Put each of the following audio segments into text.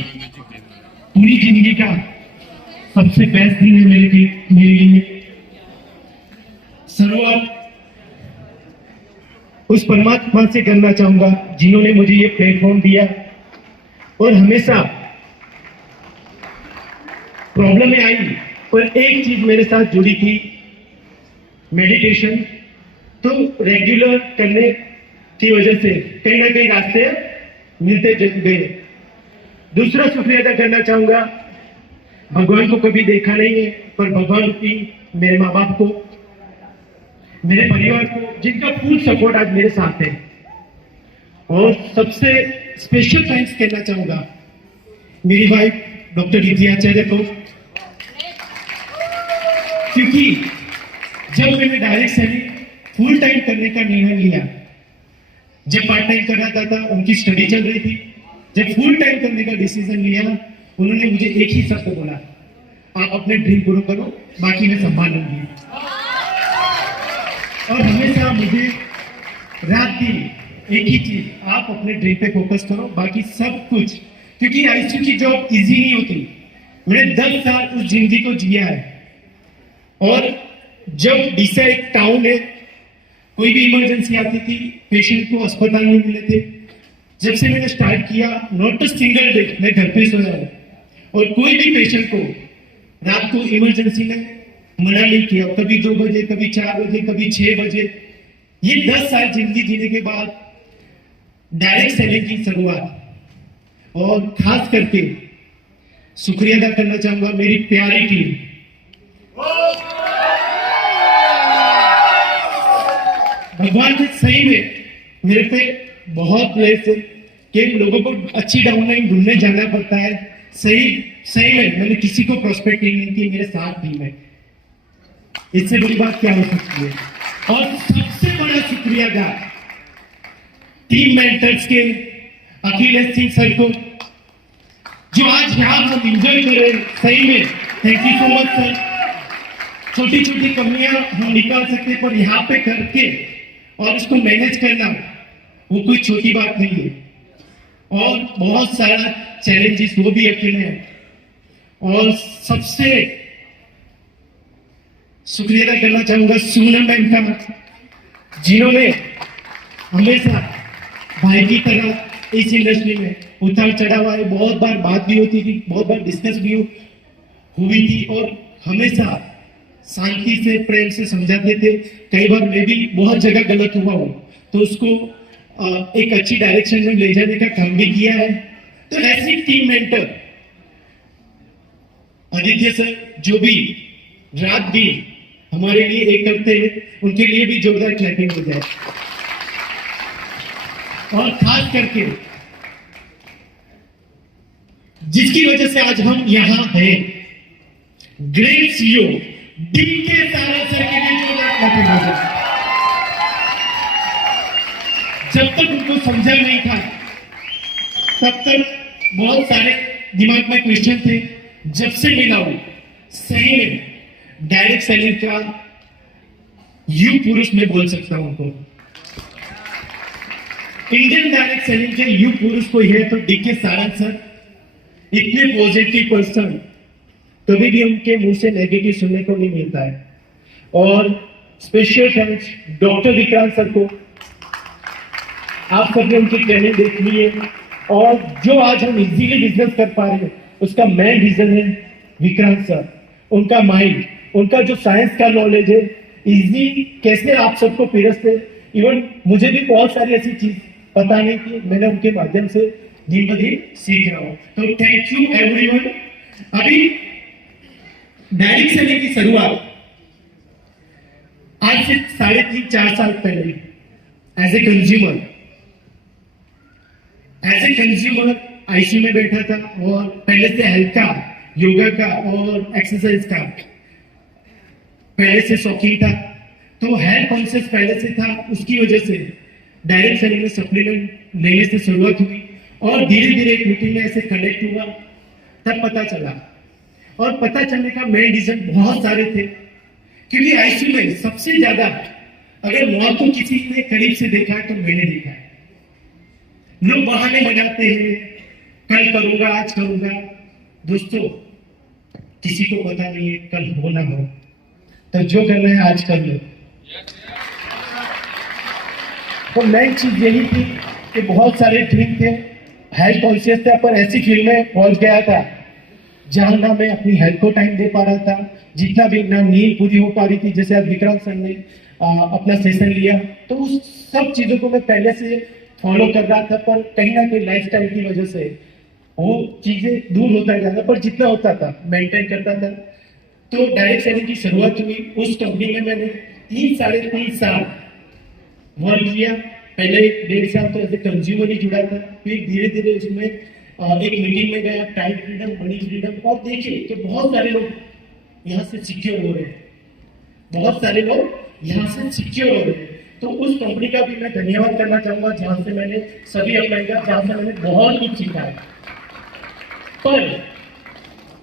पूरी जिंदगी का सबसे बेस्ट दिन है मेरे लिए। शुरुआत उस परमात्मा से करना चाहूंगा जिन्होंने मुझे ये प्लेटफॉर्म दिया और हमेशा प्रॉब्लम में आई पर एक चीज मेरे साथ जुड़ी थी, मेडिटेशन। तो रेगुलर करने की वजह से कहीं ना कहीं रास्ते मिलते गए। दूसरा शुक्रिया अदा करना चाहूंगा, भगवान को कभी देखा नहीं है पर भगवान की मेरे माँ बाप को, मेरे परिवार को, जिनका फुल सपोर्ट आज मेरे साथ है। और सबसे स्पेशल थैंक्स कहना चाहूंगा मेरी वाइफ डॉक्टर रिद्धि आचार्य को, क्योंकि जब मैंने डायरेक्ट सेलिंग फुल टाइम करने का निर्णय लिया, जब पार्ट टाइम कर रहा था उनकी स्टडी चल रही थी, जब फुल टाइम करने का डिसीजन लिया उन्होंने मुझे एक ही शब्द बोला, आप अपने ड्रीम पूरा करो, बाकी मैं संभाल लूंगी। और हमेशा मुझे रात दिन एक ही चीज, आप अपने ड्रीम पे फोकस करो, बाकी सब कुछ, क्योंकि आईसीयू की जॉब इजी नहीं होती। मैंने 10 साल उस जिंदगी को जिया है। और जब डीसा एक टाउन है, कोई भी इमरजेंसी आती थी, पेशेंट को अस्पताल में मिले थे। जब से मैंने स्टार्ट किया, नॉट अ सिंगल डे मैं घर पे सोया हूं और कोई भी पेशेंट को रात को इमरजेंसी में मना नहीं किया, कभी 2 बजे, कभी 4 बजे, कभी 6 बजे। ये 10 साल जिंदगी जीने के बाद डायरेक्ट सेलिंग की शुरुआत। और खास करके शुक्रिया अदा करना चाहूंगा मेरी प्यारी टीम, भगवान के सही में मेरे पे बहुत प्लेस है कि लोगों को अच्छी डाउनलाइन ढूंढने जाना पड़ता है। सही में मैंने किसी को प्रोस्पेक्टिंग नहीं की, मेरे साथ टीम है। इससे बड़ी बात क्या हो सकती है। और सबसे बड़ा शुक्रिया अदा टीम मेंटर्स के, अखिलेश सिंह सर को, जो आज यहाँ हम इंजॉय कर रहे हैं। सही में thank you so much sir. छोटी छोटी कमियां हम निकाल सकते पर यहाँ पे करके और इसको मैनेज करना वो कोई छोटी बात नहीं है। और बहुत सारा चैलेंजेस वो भी अकेले हैं। और सबसे शुक्रिया अदा करना चाहूंगा सूनम मैम का, जिन्होंने हमेशा भाई की तरह इस इंडस्ट्री में उतार चढ़ाव है। बहुत बार बात भी होती थी, बहुत बार डिस्कस भी हुई थी और हमेशा शांति से, प्रेम से समझाते थे। कई बार मैं भी बहुत जगह गलत हुआ हूं तो उसको एक अच्छी डायरेक्शन में ले जाने का काम भी किया है। तो ऐसी टीम मेंटर आदित्य सर, जो भी रात दिन हमारे लिए एक करते हैं, उनके लिए भी जोरदार क्लैपिंग हो जाए। और खास करके जिसकी वजह से आज हम यहां हैं, ग्रेट सीईओ डीके सारा सर के लिए जोरदार क्लैपिंग हो जाए। जब तक उनको समझा नहीं था तब तक बहुत सारे दिमाग में क्वेश्चन थे। जब से मिला हूं, सही में डायरेक्ट सेलिंग का यू पुरुष में बोल सकता हूं उनको। इंडियन डायरेक्ट सेलिंग के यू पुरुष कोई है तो डीके सारंग सर। इतने पॉजिटिव पर्सन कभी भी उनके मुंह से नेगेटिव सुनने को नहीं मिलता है। और special thanks doctor Vikrant sir को, आप सबने उनकी ट्रेनिंग देख ली है और जो आज हम इजीली बिजनेस कर पा रहे हैं उसका मेन रीजन है विक्रांत सर। उनका माइंड, उनका जो साइंस का नॉलेज है, इजी कैसे आप सबको पिरसते। इवन मुझे भी बहुत सारी ऐसी चीज पता नहीं थी, मैंने उनके माध्यम से दिन ब दिन सीख रहा हूं। तो थैंक यू एवरीवन। अभी डायरेक्ट सेलिंग की शुरुआत आज से 3.5-4 साल पहले एज ए कंज्यूमर आईसीयू में बैठा था और पहले से हेल्थ का, योगा का और एक्सरसाइज का पहले से शौकीन था। तो हेल्थ कॉन्शियस पहले से था, उसकी वजह से डायरेक्ट सेलिंग में सप्लीमेंट लेने से शुरुआत हुई और धीरे धीरे एक मीटिंग में ऐसे कनेक्ट हुआ, तब पता चला। और पता चलने का मेन रीजन बहुत सारे थे, क्योंकि आईसीयू में सबसे ज्यादा अगर मौत को किसी ने करीब से देखा है तो मैंने देखा है। लोग बहाने बनाते हैं, कल करूंगा, आज करूंगा। दोस्तों, किसी को पता नहीं है कल हो ना हो, तो जो करना है आज कर लो। तो मेन चीज यही थी कि बहुत सारे ड्रीम थे, हेल्थ कॉन्शियस था, पर ऐसी फील्ड में पहुंच गया था जहां ना मैं अपनी हेल्थ को टाइम दे पा रहा था, जितना भी ना नींद पूरी हो पा रही थी। जैसे आज विक्रांत सर ने अपना सेशन लिया, तो उस सब चीजों को मैं पहले से फॉलो कर रहा था, पर कहीं ना कहीं लाइफस्टाइल की वजह से वो चीजें दूर होता जा रहा, पर जितना होता था मेंटेन करता था। तो डायरेक्ट सेलिंग की शुरुआत हुई। उस कंपनी में मैंने 3 साढ़े 3 साल वर्क किया। पहले 1.5 साल तो एज ए कंज्यूमर ही जुड़ा था, फिर धीरे धीरे उसमें एक मीटिंग में गया, टाइम फ्रीडम, मनी फ्रीडम, और देखिए कि बहुत सारे लोग यहाँ से सिक्योर हो रहे हैं, बहुत सारे लोग यहाँ से सिक्योर हो रहे हैं। तो उस कंपनी का भी मैं धन्यवाद करना चाहूंगा, जहां से मैंने सभी अप्लाई किया, जहां से मैंने बहुत कुछ सीखा है। पर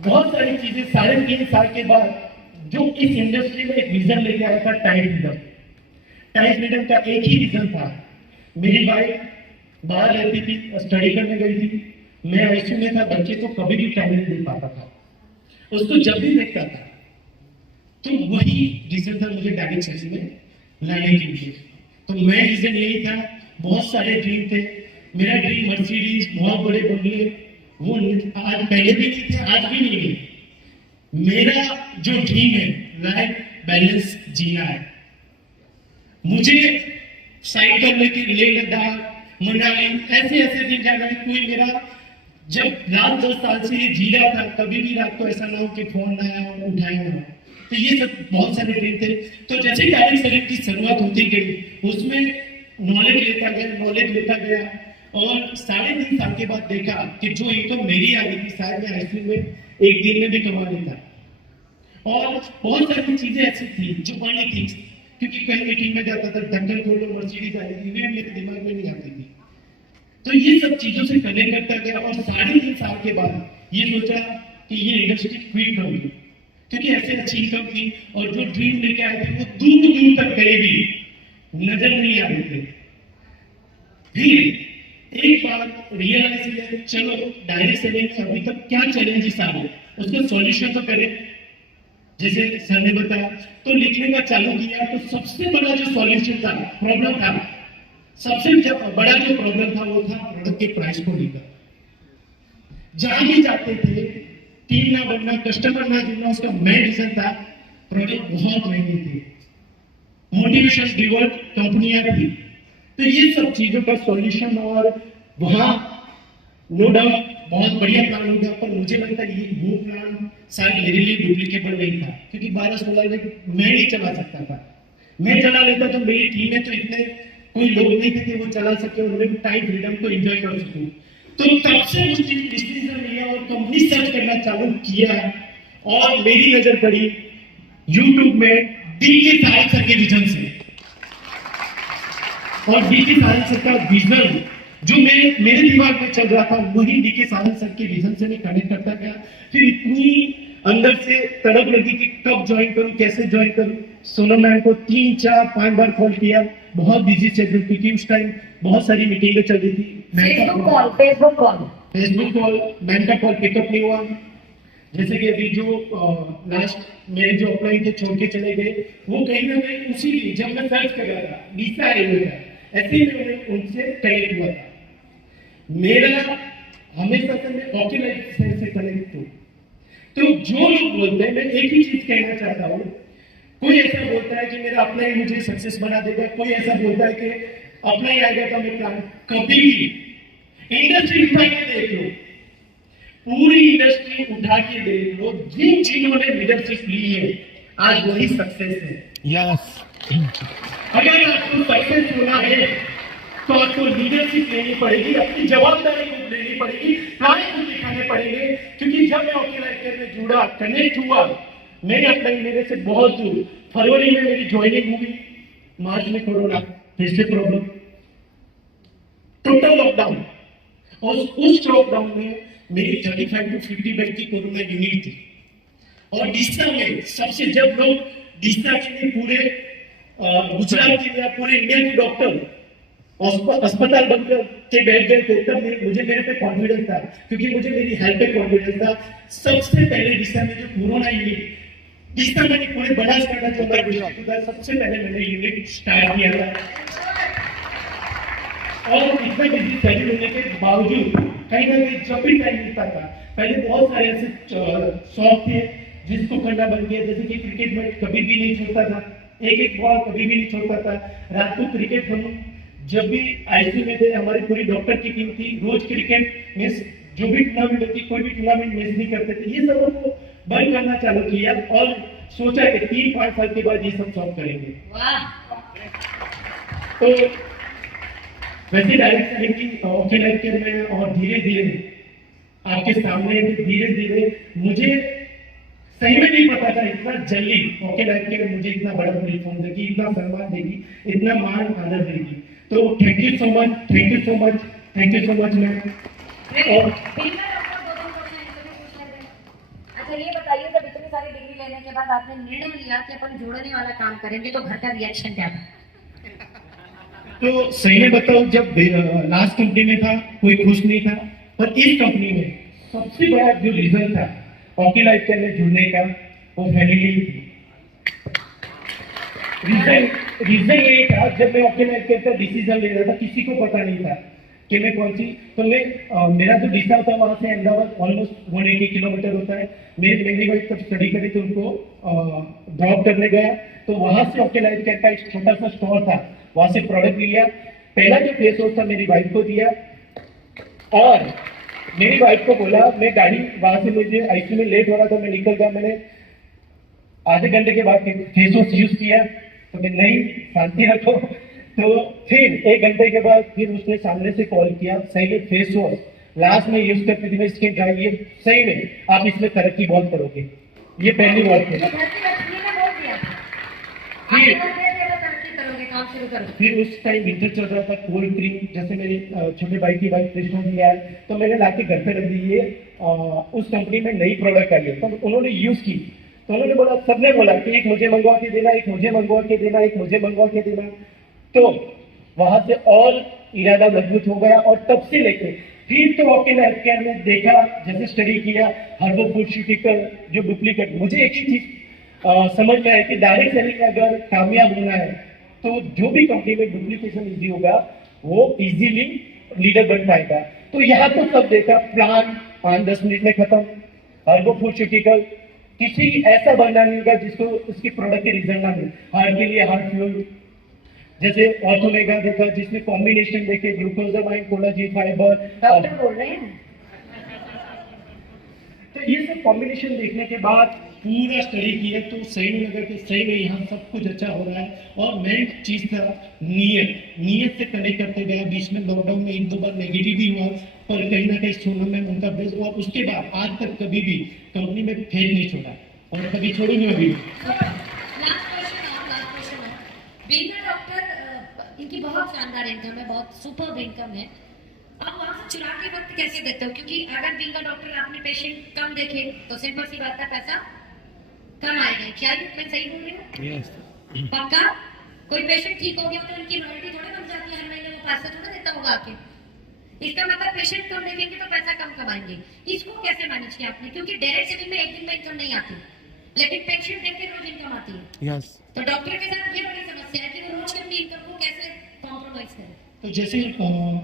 बहुत सारी चीजें 3.5 साल के बाद जो इस इंडस्ट्री में एक विजन लेके आया था, टाइम फ्रीडम। टाइम फ्रीडम का एक ही रीजन था, मेरी वाइफ बाहर रहती थी, स्टडी करने गई थी, मैं आईसीयू में था, बच्चे को कभी भी टाइम नहीं दे पाता था, उसको जब भी देखता था। तो वही रीजन था मुझे डायरेक्ट सेलिंग में लाने के लिए। तो मेन रीजन यही था, बहुत सारे ड्रीम थे। मेरा ड्रीम मर्सिडीज, बहुत बड़े बंगले, वो आज पहले भी नहीं थे, आज भी नहीं है। मेरा जो ड्रीम है, लाइफ बैलेंस जीना है। मुझे साइड करने के लिए लद्दाख, मनाली, ऐसे ऐसे दिन जाना है। कोई मेरा जब रात 10 साल से ये जी रहा था, कभी भी रात को ऐसा ना हो कि फोन ना आया हो, उठाया ना हो। तो ये सब बहुत सारे ड्रीम थे। तो जैसे डायरेक्ट सेलिंग की शुरुआत होती गई, उसमें नॉलेज लेता गया, और 3.5 साल के बाद देखा कि जो इनकम मेरी आ रही थी, शायद मैं आईसीयू में एक दिन में भी कमा लेता। और बहुत सारी चीजें ऐसी थी जो बनी थी, क्योंकि कहीं मीटिंग में जाता था, ढक्कन खोलो, मर्सिडीज आ रही थी, वे मेरे दिमाग में नहीं आती थी। तो ये सब चीजों से कनेक्ट करता गया, और 3.5 साल के बाद ये सोचा कि ये इंडस्ट्री क्विट कर दूं, क्योंकि ऐसे अच्छी इनकम थी, और जो ड्रीम लेके आए थे वो दूर दूर तक कहीं भी नजर नहीं आ रहे थे। फिर एक बार रियलाइज किया, चलो डायरेक्ट सेलिंग में अभी तक क्या चैलेंजेस आ रहे, उसका सॉल्यूशन तो करें। जैसे सर ने बताया, तो लिखने का चालू किया। तो सबसे बड़ा जो सॉल्यूशन था, प्रॉब्लम था, सबसे बड़ा जो प्रॉब्लम था वो था प्रोडक्ट के प्राइस को लेकर। जहां भी जाते थे, टीम ना बनना, कस्टमर ना जुड़ना, उसका मेन रीजन था प्रोडक्ट बहुत महंगे थे, मोटिवेशन ड्रिवन कंपनियां थी। तो ये सब चीजों का सॉल्यूशन, और वहां नो डाउट बहुत बढ़िया प्लान हो गया, पर मुझे लगता है ये वो प्लान शायद मेरे लिए डुप्लीकेबल नहीं था, क्योंकि 12-16 लाख मैं नहीं चला सकता था। मैं चला लेता तो मेरी टीम में तो इतने कोई लोग नहीं थे कि वो चला सके, उन्होंने टाइम फ्रीडम को एंजॉय कर सकूं। तो तब से उस डिसीजन लिया और कंपनी सर्च करना चालू किया, और मेरी नजर पड़ी यूट्यूब में डी.के. साहिल सर के विजन से। और डी.के. साहिल सर का विजन जो मेरे दिमाग में चल रहा था, वही डी.के. साहिल सर के विजन से मैं कनेक्ट करता गया। फिर इतनी अंदर से तड़प लगी कि कब ज्वाइन करूं, कैसे ज्वाइन करूं। सोनम मैम को 3, 4, 5 बार कॉल किया, बहुत बिजी शेड्यूल, क्योंकि उस टाइम बहुत सारी मीटिंगें चल रही थी। फेसबुक कॉल, मैम का कॉल पिकअप नहीं हुआ। जैसे कि अभी जो लास्ट मेरे जो अप्लाई थे छोड़ के चले गए, वो कहीं ना कहीं उसी लिए जब मैं सर्च कर रहा था, वीसा आया था, ऐसे ही मैंने उनसे कनेक्ट हुआ था। मेरा हमेशा से मैं ऑक्यूलाइट से कनेक्ट हूँ। तो जो लोग बोलते हैं, मैं एक ही चीज कहना चाहता हूँ, कोई ऐसा बोलता है कि मेरा अपना ही मुझे सक्सेस बना देगा, कोई ऐसा बोलता है कि अपना ही आएगा तो मैं प्लान, कभी भी इंडस्ट्री उठा के देख लो, पूरी इंडस्ट्री उठा के देख लो, जिन्होंने लीडरशिप ली है आज वही सक्सेस है। यस, अगर आपको सक्सेस होना है तो आपको लीडरशिप लेनी पड़ेगी, अपनी जवाबदारी को लेनी पड़ेगी, प्लान को दिखाने पड़ेंगे। क्योंकि जब मैं ऑक्यूलाइट में जुड़ा, कनेक्ट हुआ, मैंने अपना मेरे से बहुत दूर, फरवरी में मेरी ज्वाइनिंग हुई, मार्च में कोरोना, फिर से प्रॉब्लम, टोटल लॉकडाउन। और उस लॉकडाउन में मेरी 35 to 50 बेड की कोरोना यूनिट थी। और डिस्सा में सबसे, जब लोग डिस्सा के लिए पूरे गुजरात के या पूरे इंडिया के डॉक्टर अस्पताल बंद के बैठ गए थे, तब मुझे मेरे पे कॉन्फिडेंस था, क्योंकि मुझे मेरी हेल्थ पे कॉन्फिडेंस था। सबसे पहले दिशा में जो कोरोना यूनिट दिशा मैंने पूरे बनासकांठा जो हमारा डिस्ट्रिक्ट था, सबसे पहले मैंने यूनिट स्टार्ट किया था। और इतना बिजी शेड्यूल होने के बावजूद कहीं ना कहीं जब भी टाइम मिलता था, पहले बहुत सारे ऐसे शौक थे जिसको करना बन गया, जैसे कि क्रिकेट में कभी भी नहीं छोड़ता था, एक बॉल कभी भी नहीं छोड़ता था। रात को क्रिकेट हम जब भी आईसीयू में थे, हमारी पूरी डॉक्टर की टीम थी, रोज क्रिकेट में जो भी टूर्नामेंट होती, कोई भी टूर्नामेंट मिस नहीं करते थे। ये सब हमको बंद करना चालू किया और सोचा कि 3-5 साल के बाद ये सब सॉल्व करेंगे। तो वैसे डायरेक्ट करेंगे ओके लाइफ केयर में, और धीरे धीरे आपके सामने धीरे धीरे मुझे सही में नहीं पता था इतना जल्दी ओके लाइफ केयर मुझे इतना बड़ा प्लेटफॉर्म देगी, इतना सम्मान देगी, इतना मान आदर देगी। तो thank you so much, thank you so much, thank you so much ma'am. और अच्छा ये बताइए, जब इतनी सारी डिग्री लेने के बाद आपने निर्णय लिया कि अपन जोड़ने वाला काम करेंगे, तो घर का रिएक्शन क्या था? तो सही में बताऊं, जब लास्ट कंपनी में था कोई खुश नहीं था, पर इस कंपनी में सबसे बड़ा जो रीजन था ओके लाइफ केयर में जुड़ने का, वो फैमिली थी। रीजन ये था, जब मैं ओके लाइफ केयर का डिसीजन ले रहा था, किसी को पता नहीं था कि मैं कौन सी, तो मैं मेरा जो डिस्टा था वहां से अहमदाबाद ऑलमोस्ट 180 किलोमीटर होता है। मेरी वाइफ जब स्टडी करी तो उनको ड्रॉप करने गया, तो वहां से ओके लाइफ केयर का एक छोटा सा स्टोर था, वहां से प्रोडक्ट लिया। पहला जो फेस वॉश था मेरी वाइफ को दिया, और मेरी वाइफ को बोला, मैं गाड़ी वहां से मुझे आईसीयू में लेट हो रहा था, मैं निकल गया, मैंने आधे घंटे के बाद फेस वॉश यूज किया, तो मैं नहीं शांति रखो। तो फिर 1 घंटे के बाद फिर उसने सामने से कॉल किया, सही में फेस वॉश लास्ट में यूज करती थी मैं, स्किन ड्राई, ये सही में आप इसमें तरक्की बहुत करोगे, ये पहली बात थी। फिर उस टाइम विंटर चल रहा था, कोल्ड क्रीम जैसे मेरे छोटे भाई की बाइक कृष्णा जी है, तो मैंने लाके घर पे रख दी। ये उस कंपनी में नई प्रोडक्ट आई है, तो उन्होंने यूज की, तो उन्होंने बोला, सबने बोला कि एक मुझे मंगवा के देना, एक मुझे मंगवा के देना, एक मुझे मंगवा के देना। तो वहां से और इरादा मजबूत हो गया, और तब से लेके फिर तो ओके लाइफ केयर में देखा, जैसे स्टडी किया हर्बल फूड जो डुप्लीकेट, मुझे एक ही चीज समझ में आया कि डायरेक्ट सेलिंग में अगर कामयाब होना है, तो जो भी कंपनी में डुप्लीकेशन इजी होगा वो इजीली लीडर बन पाएगा। तो यहाँ तो सब देखा, प्लान 5-10 मिनट में खत्म, हर्बल फूड किसी ऐसा बनना नहीं होगा जिसको उसकी प्रोडक्ट के रिजल्ट ना मिले। हार्ट के लिए हार्ट फ्यूल, जैसे ऑर्थोमेगा देखा, जिसमें कॉम्बिनेशन देखे ग्लूकोजामाइन, कोलाजिन, फाइबर, डॉक्टर बोल रहे हैं। तो ये सब कॉम्बिनेशन देखने के बाद पूरा स्टडी किया, तो सही में लगा कि सही में यहाँ सब कुछ अच्छा हो रहा है। और मेन चीज था नीयत से कनेक्ट करते गया। बीच में लॉकडाउन में 1-2 बार नेगेटिव भी हुआ, पर कहीं ना कहीं सोना में उनका बेस, और उसके बाद आज तक कभी भी कंपनी में फेल नहीं छोड़ा, और कभी छोड़ूंगा अभी। बीइंग अ डॉक्टर, इनकी बहुत शानदार इनकम है, बहुत सुपर इनकम है। अब वहां से चुरा के वक्त कैसे देते हो? क्योंकि अगर बीइंग अ डॉक्टर आपने पेशेंट कम देखे तो सिंपल सी बात है, पैसा कम आएगा। क्या मैं सही बोल रही हूँ? यस पक्का? कोई पेशेंट ठीक हो गया तो उनकी रॉयल्टी थोड़ी बन जाती है, हर महीने वो पैसा थोड़ा देता होगा आके। इसका मतलब पेशेंट कम देखेंगे तो पैसा कम कमाएंगे। इसको कैसे मैनेज किया आपने? क्योंकि डायरेक्ट सेलिंग में एक दिन में इनकम नहीं आती, लेकिन पेशेंट देख के रोज इनकम आती है। यस तो डॉक्टर के साथ ये बड़ी समस्या है कि वो रोज की अपनी इनकम को कैसे कॉम्प्रोमाइज करे। तो जैसे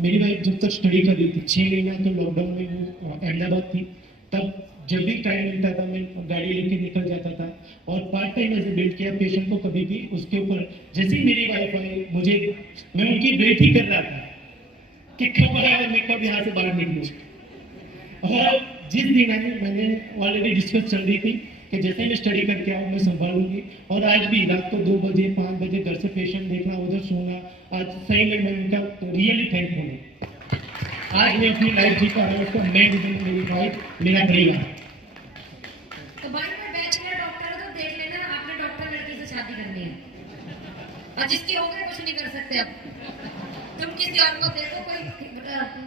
मेरी वाइफ जब तक स्टडी कर रही थी 6 महीना, तो लॉकडाउन में वो अहमदाबाद थी, तब जब भी टाइम मिलता था मैं गाड़ी लेके निकल जाता था, और पार्ट टाइम ऐसे बिल्ड किया पेशेंट को कभी भी उसके ऊपर। जैसे ही मेरी वाइफ आई, मैं उनकी वेट ही कर रहा था कि कब आए, मैं कब यहाँ से बाहर निकलूँ। और जिस दिन आई, मैंने ऑलरेडी डिस्कस चल रही थी कि जैसे मैं स्टडी करके आऊँ मैं संभालूंगी। और आज भी रात को 2 बजे 5 बजे घर से पेशेंट देखना, उधर सोना, आज सही में मैं उनका रियली थैंकफुल हूँ। आज मैं अपनी लाइफ जी पा रहा हूँ, तो मैं मेरी वाइफ, मेरा परिवार। तो भाई मैं बैचलर डॉक्टर हूँ, तो देख लेना आपने डॉक्टर लड़की से शादी करनी है, और जिसकी हो गई कुछ नहीं कर सकते अब। तुम किसी और को देखो, कोई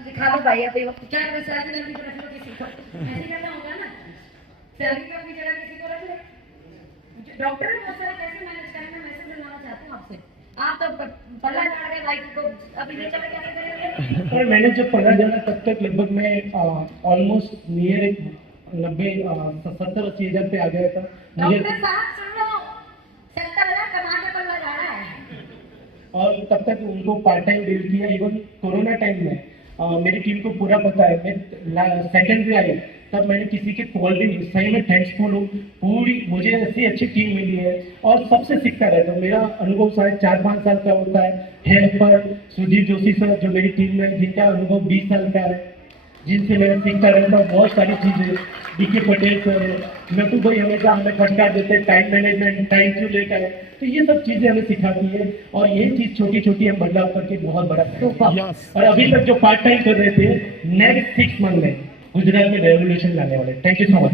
दिखा लो भाई, अभी क्या सैलरी जल्दी रख लो किसी को, ऐसे करना होगा ना। सैलरी का अपनी जगह किसी को रख लो। डॉक्टर बहुत सारे कैसे मैनेज करेंगे, मैं समझाना चाहती हूँ आपसे। आप तो पल्ला झाड़ के बाइक को अभी ले चले कैसे करेंगे? और मैंने जब पढ़ा जाना तब तक लगभग मैं ऑलमोस्ट नियर 90-70-80 हज़ार पे आ गया था मुझे। डॉक्टर साहब सुन लो, 70,000 कमा के पल्ला झाड़ा है। और तब तक उनको पार्ट टाइम डील किया। इवन कोरोना टाइम में मेरी टीम को पूरा पता है, मैं सेकंड पे आई तब मैंने किसी के कॉल भी नहीं, सही में थैंक्सफुल हूँ। पूरी मुझे ऐसी अच्छी टीम मिली है और सबसे सीखता रहता हूँ। मेरा अनुभव शायद 4-5 साल का होता है। हेल्पर सुधीर जोशी सर जो मेरी टीम में, जिनका अनुभव 20 साल का है, जिनसे मैं सीखता रहता हूँ बहुत सारी चीज़ें। डीके पटेल सर, नटू भाई हमेशा हमें फटकार देते हैं, टाइम मैनेजमेंट, टाइम क्यों लेकर है, तो ये सब चीज़ें हमें सिखाती है। और ये चीज़ छोटी छोटी हम बदलाव करके बहुत बड़ा और अभी तक जो पार्ट टाइम कर रहे थे, नेक्स्ट 6 मंथ में गुजरात में रेवोल्यूशन लाने वाले। Thank you so much.